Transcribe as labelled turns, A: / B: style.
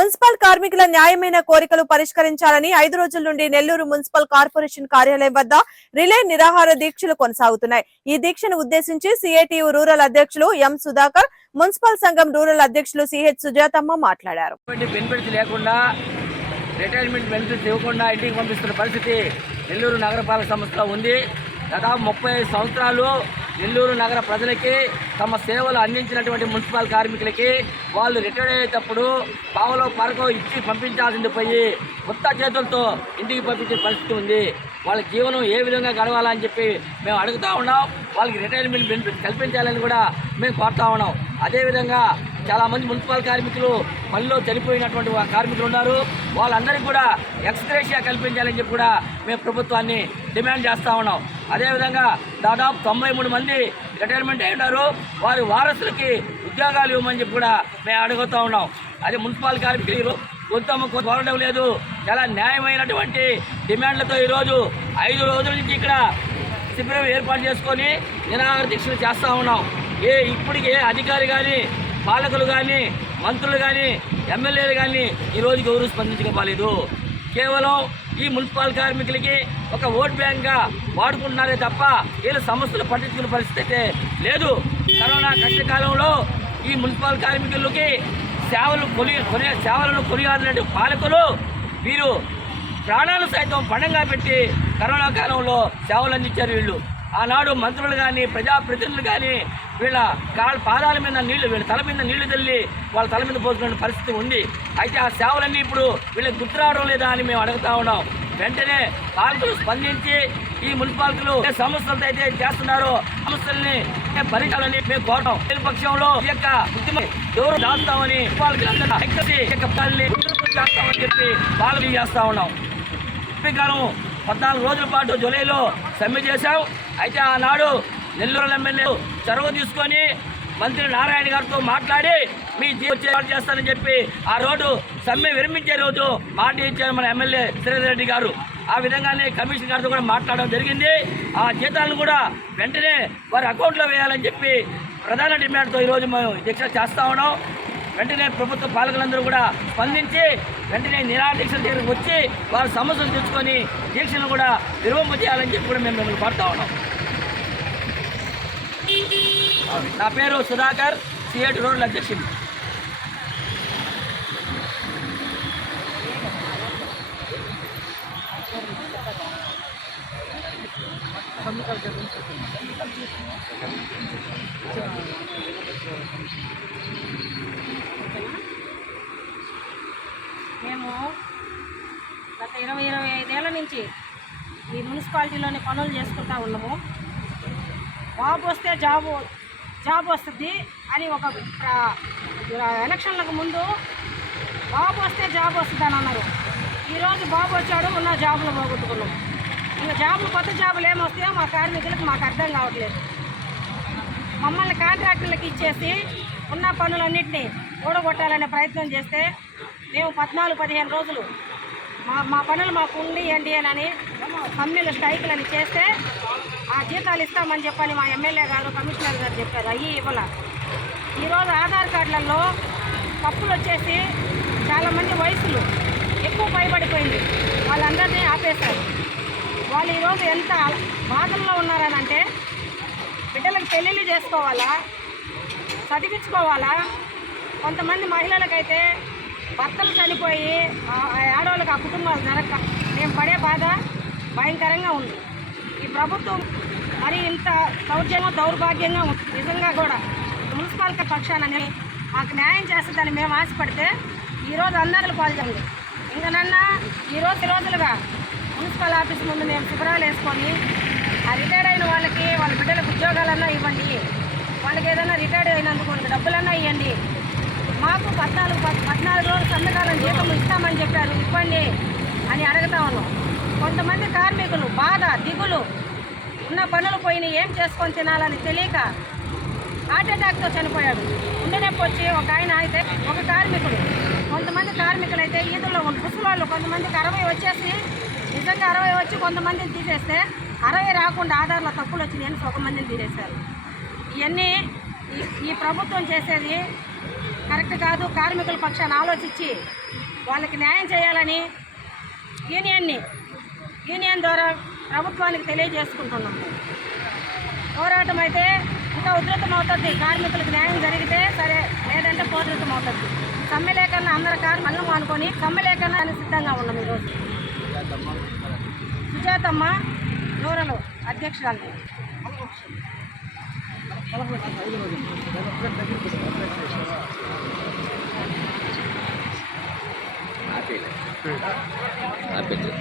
A: Municipal కార్మికుల న్యాయమైన కోరికలు పరిష్కరించాలని ఐదు రోజుల నుండి నెల్లూరు మున్సిపల్ కార్పొరేషన్ కార్యాలయం వద్ద రిలే నిరాహార దీక్షలు కొనసాగుతున్నాయి. ఈ దీక్షను ఉద్దేశించి సిఐటియు రూరల్ అధ్యక్షులు ఎం సుధాకర్ మున్సిపల్ సంఘం రూరల్ అధ్యక్షులు సిహెచ్ సుజాతమ్మ మాట్లాడారు.
B: బెనిఫిట్స్ లేకుండా రిటైర్మెంట్ బెనిఫిట్స్ ఇవ్వకుండా ఇంటికి పంపిస్తున్న పరిస్థితి నెల్లూరు నగరపాలక సంస్థలో ఉంది. దాదాపు ముప్పై సంవత్సరాలు నెల్లూరు నగర ప్రజలకి తమ సేవలు అందించినటువంటి మున్సిపల్ కార్మికులకి వాళ్ళు రిటైర్ అయ్యేటప్పుడు పావలో పరకో ఇచ్చి పంపించాల్సింది పోయి కొత్త చేతులతో ఇంటికి పంపించే పరిస్థితి ఉంది. వాళ్ళ జీవనం ఏ విధంగా గడవాలని చెప్పి మేము అడుగుతా ఉన్నాం. వాళ్ళకి రిటైర్మెంట్ బెనిఫిట్ కల్పించాలని కూడా మేము కోరుతా ఉన్నాం. అదేవిధంగా చాలామంది మున్సిపల్ కార్మికులు పనిలో చనిపోయినటువంటి కార్మికులు ఉన్నారు. వాళ్ళందరికీ కూడా ఎక్స్గ్రేషియా కల్పించాలని చెప్పి కూడా మేము ప్రభుత్వాన్ని డిమాండ్ చేస్తూ ఉన్నాం. అదేవిధంగా దాదాపు తొంభై మూడు మంది రిటైర్మెంట్ అయి ఉన్నారు వారి వారసులకి ఉద్యోగాలు ఇవ్వమని చెప్పి కూడా మేము అడుగుతూ ఉన్నాం. అదే మున్సిపల్ కార్మికులు కొంత కోరడం లేదు. చాలా న్యాయమైనటువంటి డిమాండ్లతో ఈరోజు ఐదు రోజుల నుంచి ఇక్కడ శిబిరం ఏర్పాటు చేసుకొని నిరాహార దీక్షలు చేస్తూ ఉన్నాం. ఏ ఇప్పటికి ఏ అధికారి కానీ పాలకులు కానీ మంత్రులు కానీ ఎమ్మెల్యేలు కానీ ఈరోజు గౌరవ స్పందించకపోలేదు. కేవలం ఈ మున్సిపల్ కార్మికులకి ఒక ఓట్ బ్యాంక్గా వాడుకుంటున్నారే తప్ప వీళ్ళ సమస్యలు పట్టించుకునే పరిస్థితి లేదు. కరోనా కష్టకాలంలో ఈ మున్సిపల్ కార్మికులకి సేవలు కొని కొనే సేవలను కొనియాడినట్టు పాలకులు వీరు ప్రాణాలు సైతం పణంగా పెట్టి కరోనా కాలంలో సేవలు అందించారు వీళ్ళు. ఆనాడు మంత్రులు కానీ ప్రజాప్రతినిధులు కానీ వీళ్ళ కాళ్ళ పాదాల మీద నీళ్ళు వీళ్ళ తల మీద నీళ్ళు తల్లి వాళ్ళ తల మీద పోసుకునే పరిస్థితి ఉంది. అయితే ఆ సేవలన్నీ ఇప్పుడు వీళ్ళకి గుర్తు రావడం లేదా అని మేము అడుగుతా ఉన్నాం. వెంటనే పాలకులు స్పందించి ఈ మున్సిపాలిటీలు ఏ సమస్యలతో అయితే చేస్తున్నారో సమస్యల్ని పరిహారాలని మేము కోరటం. తెలుగు పక్షంలో ఈ యొక్క ఉద్యమం ఎవరు దాస్తామని మున్సిపాలిటీలందరూ చేస్తామని చెప్పి పాలన చేస్తా ఉన్నాం. పద్నాలుగు రోజుల పాటు జూలైలో సమ్మె చేశాం. అయితే ఆనాడు నెల్లూరు ఎమ్మెల్యే చొరవ తీసుకొని మంత్రి నారాయణ గారితో మాట్లాడి మీ జీవో చేస్తానని చెప్పి ఆ రోడ్డు సమ్మె విరమించే రోజు మాట ఇచ్చారు మన ఎమ్మెల్యే శ్రీధర్ రెడ్డి గారు. ఆ విధంగానే కమిషన్ గారితో కూడా మాట్లాడడం జరిగింది. ఆ జీతాలను కూడా వెంటనే వారి అకౌంట్లో వేయాలని చెప్పి ప్రధాన డిమాండ్తో ఈరోజు మేము దీక్ష చేస్తా ఉన్నాం. వెంటనే ప్రభుత్వ పాలకులందరూ కూడా స్పందించి వెంటనే నిరాహార దగ్గరకు వచ్చి వారి సమస్యలు తెచ్చుకొని దీక్షను కూడా విరమింప చేయాలని చెప్పి కూడా మేము మిమ్మల్ని కోరుతా ఉన్నాం. నా పేరు సుధాకర్ సిఎట్ రోడ్ల అధ్యక్షుడు
C: మేము గత ఇరవై ఇరవై ఐదేళ్ళ నుంచి ఈ మున్సిపాలిటీలోనే పనులు చేసుకుంటా ఉన్నాము. బాబు వస్తే జాబు జాబ్ వస్తుంది అని ఒక ఎలక్షన్లకు ముందు బాబు వస్తే జాబ్ వస్తుంది అని అన్నారు. ఈరోజు బాబు వచ్చాడు ఉన్న జాబులు పోగొట్టుకున్నాం. ఇంకా జాబులు కొత్త జాబులు ఏమొస్తాయో మా కార్మికులకు మాకు అర్థం కావట్లేదు. మమ్మల్ని కాంట్రాక్టర్లకు ఇచ్చేసి ఉన్న పనులన్నింటినీ ఊడగొట్టాలనే ప్రయత్నం చేస్తే మేము పద్నాలుగు పదిహేను రోజులు మా మా పనులు మాకు ఉండియండి అని సమ్మెలు స్ట్రైకులని చేస్తే ఆ జీతాలు ఇస్తామని చెప్పని మా ఎమ్మెల్యే గారు కమిషనర్ గారు చెప్పారు. అయ్యి ఇవ్వాల. ఈరోజు ఆధార్ కార్డులలో తప్పులు వచ్చేసి చాలామంది వయసులు ఎక్కువ భయపడిపోయింది వాళ్ళందరినీ ఆపేశారు. వాళ్ళు ఈరోజు ఎంత బాధల్లో ఉన్నారనంటే బిడ్డలకు పెళ్ళిళ్ళు చేసుకోవాలా? చదివించుకోవాలా? కొంతమంది మహిళలకైతే భర్తలు చనిపోయి ఆడవాళ్ళకి ఆ కుటుంబాలు జరగక మేము పడే బాధ భయంకరంగా ఉంది. ఈ ప్రభుత్వం మరి ఇంత దౌర్జన్యం దౌర్భాగ్యంగా ఉంది. నిజంగా కూడా మున్సిపల్ పక్షాన మాకు న్యాయం చేస్తుందని మేము ఆశపడితే ఈరోజు అందరిలో పాల్గొంది ఇంకనన్నా ఈరోజు రోజులుగా మున్సిపల్ ఆఫీస్ ముందు మేము శిబిరాలు వేసుకొని ఆ రిటైర్డ్ అయిన వాళ్ళకి వాళ్ళ బిడ్డలకు ఉద్యోగాలన్నా ఇవ్వండి. వాళ్ళకి ఏదైనా రిటైర్డ్ అయినందుకు డబ్బులన్నా ఇవ్వండి. మాకు పద్నాలుగు పద్నాలుగు రోజులు సంతకాలం జీతం ఇస్తామని చెప్పారు. ఇవ్వండి అని అడుగుతా ఉన్నాం. కొంతమంది కార్మికులు బాధ దిగులు ఉన్న పనులు పోయిన ఏం చేసుకొని తినాలని తెలియక హార్ట్ అటాక్తో చనిపోయాడు. గుండె వచ్చి ఒక ఆయన అయితే ఒక కార్మికుడు. కొంతమంది కార్మికులు అయితే ఈదుల్లో ఉన్న ముసలోళ్ళు కొంతమందికి అరవై వచ్చేసి నిజంగా అరవై వచ్చి కొంతమందిని తీసేస్తే అరవై రాకుండా ఆధార్లో తప్పులు వచ్చినాయని ఒక మందిని తీసేశారు. ఇవన్నీ ఈ- ఈ ప్రభుత్వం చేసేది కరెక్ట్ కాదు. కార్మికుల పక్షాన్ని ఆలోచించి వాళ్ళకి న్యాయం చేయాలని యూనియన్ని యూనియన్ ద్వారా ప్రభుత్వానికి తెలియజేసుకుంటున్నాము పోరాటం అయితే ఇంకా ఉధృతం అవుతుంది కార్మికులకు న్యాయం జరిగితే సరే లేదంటే పోధృతం అవుతుంది సమ్మె లేకన్నా అందరి కార్మికులను మానుకొని సమ్మె లేకన్నా అని సిద్ధంగా ఉన్నాం ఈరోజు. సుజాతమ్మ రూరల్ అధ్యక్షురాలు.
B: ఆపేయలే. ఆపేయలేదు.